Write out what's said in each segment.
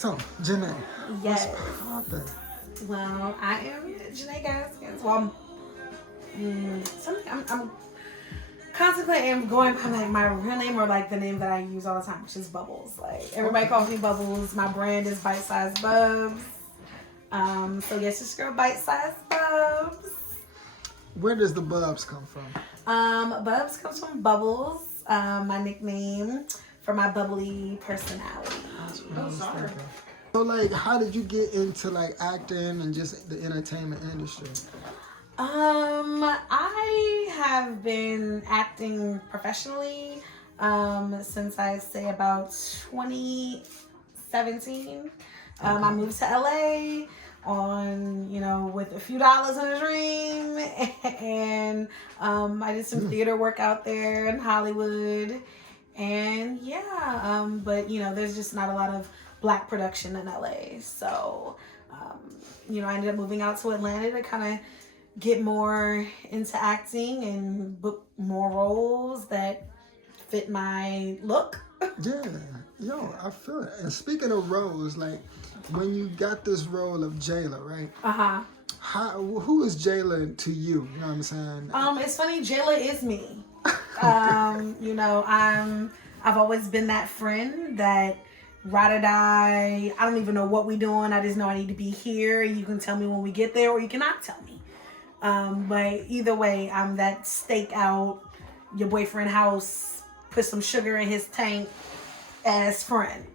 So, Janae, Yes. what's poppin'? Well, I am Janae Gaskins. Well, something I'm contemplating going by like my real name or like the name that I use all the time, which is Bubbles. Like everybody calls me Bubbles. My brand is Bite Size Bubs. So yes, it's girl Bite Size Bubs. Where does the Bubs come from? Bubs comes from Bubbles, my nickname for my bubbly personality. That's what I was thinking. So, like, how did you get into like acting and just the entertainment industry? I have been acting professionally since I say about 2017. I moved to LA on, with a few dollars and a dream, and I did some theater work out there in Hollywood, and but there's just not a lot of Black production in LA, so I ended up moving out to Atlanta to kind of get more into acting and book more roles that fit my look. Yeah, I feel it. And speaking of roles, like when you got this role of Jayla, right? Who is Jayla to you? You know what I'm saying? It's funny. Jayla is me. I've always been that friend that ride or die. I don't even know what we're doing. I just know I need to be here. You can tell me when we get there, or you cannot tell me. But either way, I'm that stake out your boyfriend house, put some sugar in his tank as friend.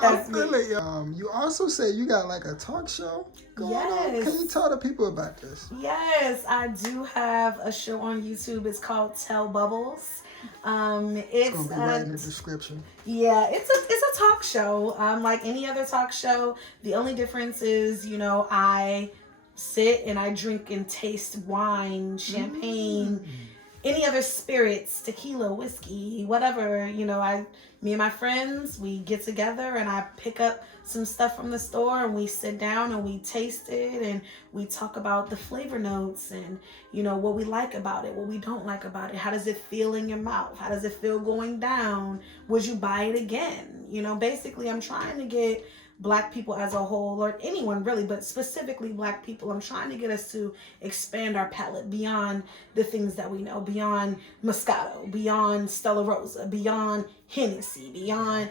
I feel it. You also say you got like a talk show going on. Can you tell the people about this? Yes, I do have a show on YouTube. It's called Tell Bubbles. It's gonna be right in the description. Yeah, it's a talk show. Like any other talk show. The only difference is, I sit and I drink and taste wine, champagne, any other spirits, tequila, whiskey, whatever. Me and my friends, we get together and I pick up some stuff from the store and we sit down and we taste it and we talk about the flavor notes and, what we like about it, what we don't like about it. How does it feel in your mouth? How does it feel going down? Would you buy it again? Basically I'm trying to get Black people as a whole, or anyone really, but specifically Black people, I'm trying to get us to expand our palate beyond the things that we know, beyond Moscato, beyond Stella Rosa, beyond Hennessy, beyond,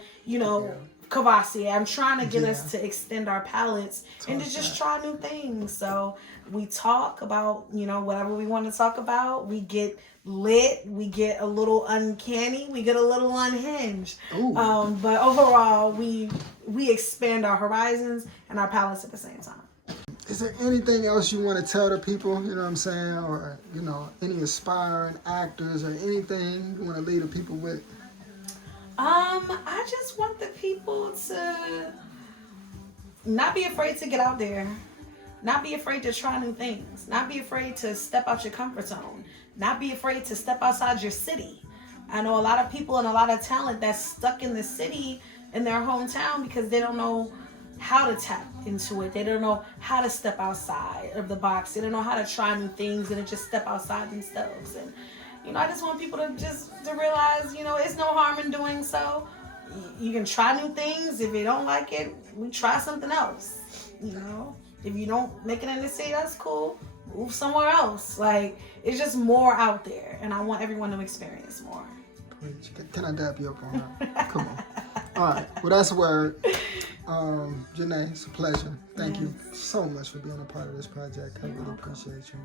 Kvasse. I'm trying to get us to extend our palates and to just try new things. So we talk about, whatever we want to talk about. We get lit, we get a little uncanny, we get a little unhinged. But overall, we expand our horizons and our palates at the same time. Is there anything else you want to tell the people, you know what I'm saying, or any aspiring actors or anything you want to leave the people with? I just want the people to not be afraid to get out there, not be afraid to try new things, not be afraid to step out your comfort zone, not be afraid to step outside your city. I know a lot of people and a lot of talent that's stuck in the city in their hometown because they don't know how to tap into it. They don't know how to step outside of the box. They don't know how to try new things and just step outside themselves. And I just want people to realize, it's no harm in doing so. You can try new things. If you don't like it, we try something else. If you don't make it in the city, that's cool. Move somewhere else. Like, it's just more out there, and I want everyone to experience more. Please, can I dab you up on that? Come on. All right. Well, that's a word. Janae, it's a pleasure. Thank you so much for being a part of this project. I really appreciate you.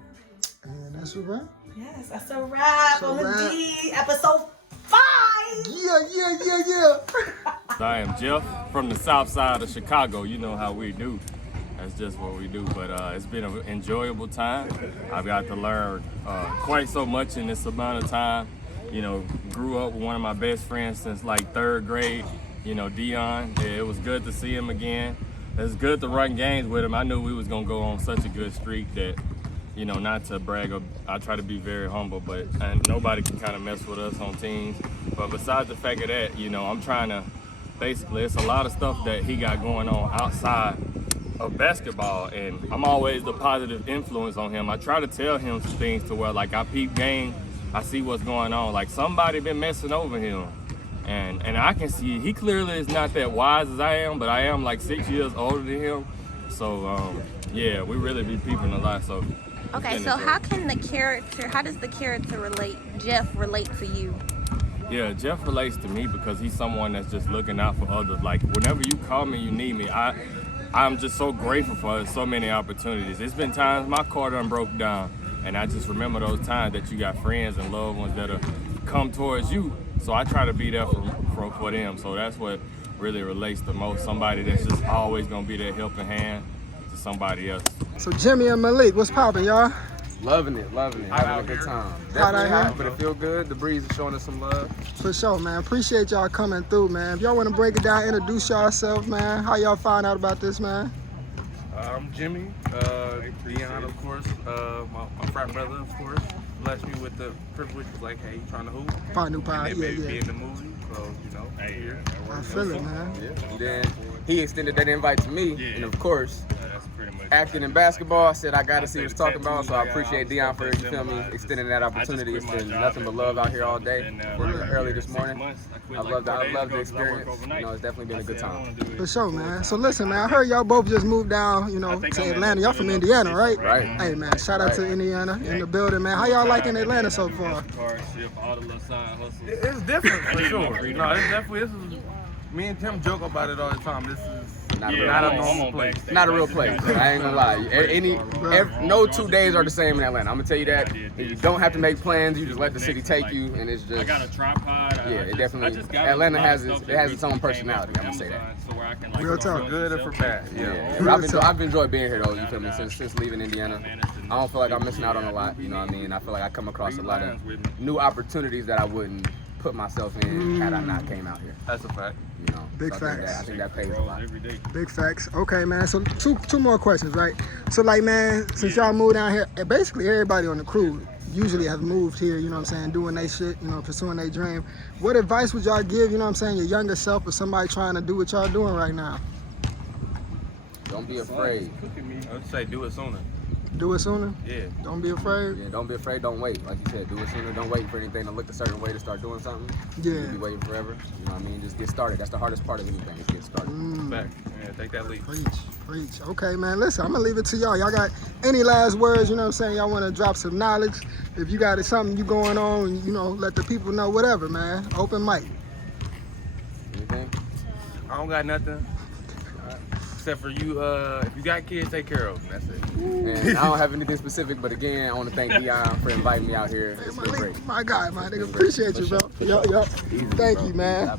And that's a wrap. Yes, that's a wrap on the D, episode 5. Yeah. I am Jeff from the south side of Chicago. You know how we do. That's just what we do. But it's been an enjoyable time. I've got to learn quite so much in this amount of time. Grew up with one of my best friends since like 3rd grade. Dion. Yeah, it was good to see him again. It was good to run games with him. I knew we was gonna go on such a good streak that, not to brag, I try to be very humble, but nobody can kind of mess with us on teams. But besides the fact of that, I'm trying to, basically, it's a lot of stuff that he got going on outside of basketball, and I'm always the positive influence on him. I try to tell him some things to where, like, I peep game, I see what's going on. Like, somebody been messing over him. And I can see he clearly is not that wise as I am, but I am like 6 years older than him. So yeah, we really be peeping a lot. So Okay, so how does the character Jeff relate to you? yeah, Jeff relates to me because he's someone that's just looking out for others. Like whenever you call me, you need me. I'm just so grateful for so many opportunities. It's been times my car done broke down, and I just remember those times that you got friends and loved ones that'll come towards you. So I try to be there for them. So that's what really relates the most. Somebody that's just always gonna be that helping hand to somebody else. So Jimmy and Malik, what's poppin', y'all? Loving it, having a good time. Definitely hot, but it feel good. The breeze is showing us some love. For sure, man. Appreciate y'all coming through, man. If y'all want to break it down, introduce yourself, man. How y'all find out about this, man? I'm Jimmy, Dion, of course, my frat brother, of course, blessed me with the privilege, like, hey, you trying to hoop? Part new pod, And then yeah. be in the movie, so, you know, here. I feel it, man. Yeah. Then he extended that invite to me, and of course, That's pretty much acting in basketball, I said I got to see what he's talking about, so I appreciate Dion for, you feel me, extending that opportunity. It's been nothing but love out here all day, early this morning. I love the experience. You know, it's definitely been a good time. For sure, man. So listen, man, I heard y'all both just moved down, you know, to Atlanta. Y'all from Indiana, right? Right. Hey, man, shout out to Indiana in the building, man. How y'all liking Atlanta so far? It's different, for sure. No, it's definitely, this is, me and Tim joke about it all the time. This is Not not a normal place. Not a real place. I ain't gonna lie. No 2 days are the same in Atlanta. I'm gonna tell you that. You don't have to make plans. You just let the city take you, and it's just. I got a tripod. Yeah, it definitely. Atlanta has its own personality. I'm gonna say that. Real talk. For good or for bad, Yeah, Real I've enjoyed being here though. You feel me? Since leaving Indiana, I don't feel like I'm missing out on a lot. You know what I mean? I feel like I come across a lot of new opportunities that I wouldn't put myself in had I not came out here. That's a fact. You know, Big so facts. I think that pays a lot. Big facts. Okay, man. So two more questions, right? So like, man, since y'all moved down here, basically everybody on the crew usually has moved here, you know what I'm saying, doing their shit, you know, pursuing their dream. What advice would y'all give, you know what I'm saying, your younger self or somebody trying to do what y'all doing right now? Don't be afraid. I would say do it sooner. Do it sooner? Yeah. Don't be afraid? Yeah, don't be afraid. Don't wait. Like you said, do it sooner. Don't wait for anything to look a certain way to start doing something. Yeah. You'll be waiting forever. You know what I mean? Just get started. That's the hardest part of anything. Is get started. Fact. Yeah, take that leap. Preach. Okay, man. Listen, I'm gonna leave it to y'all. Y'all got any last words, you know what I'm saying? Y'all wanna drop some knowledge? If you got something you going on, you know, let the people know, whatever, man. Open mic. Anything? I don't got nothing. Except for you, if you got kids, take care of them. That's it. And I don't have anything specific, but again, I want to thank Dion for inviting me out here. It's been great. My guy, man. Nigga, appreciate you, bro. Yup. Thank you, man.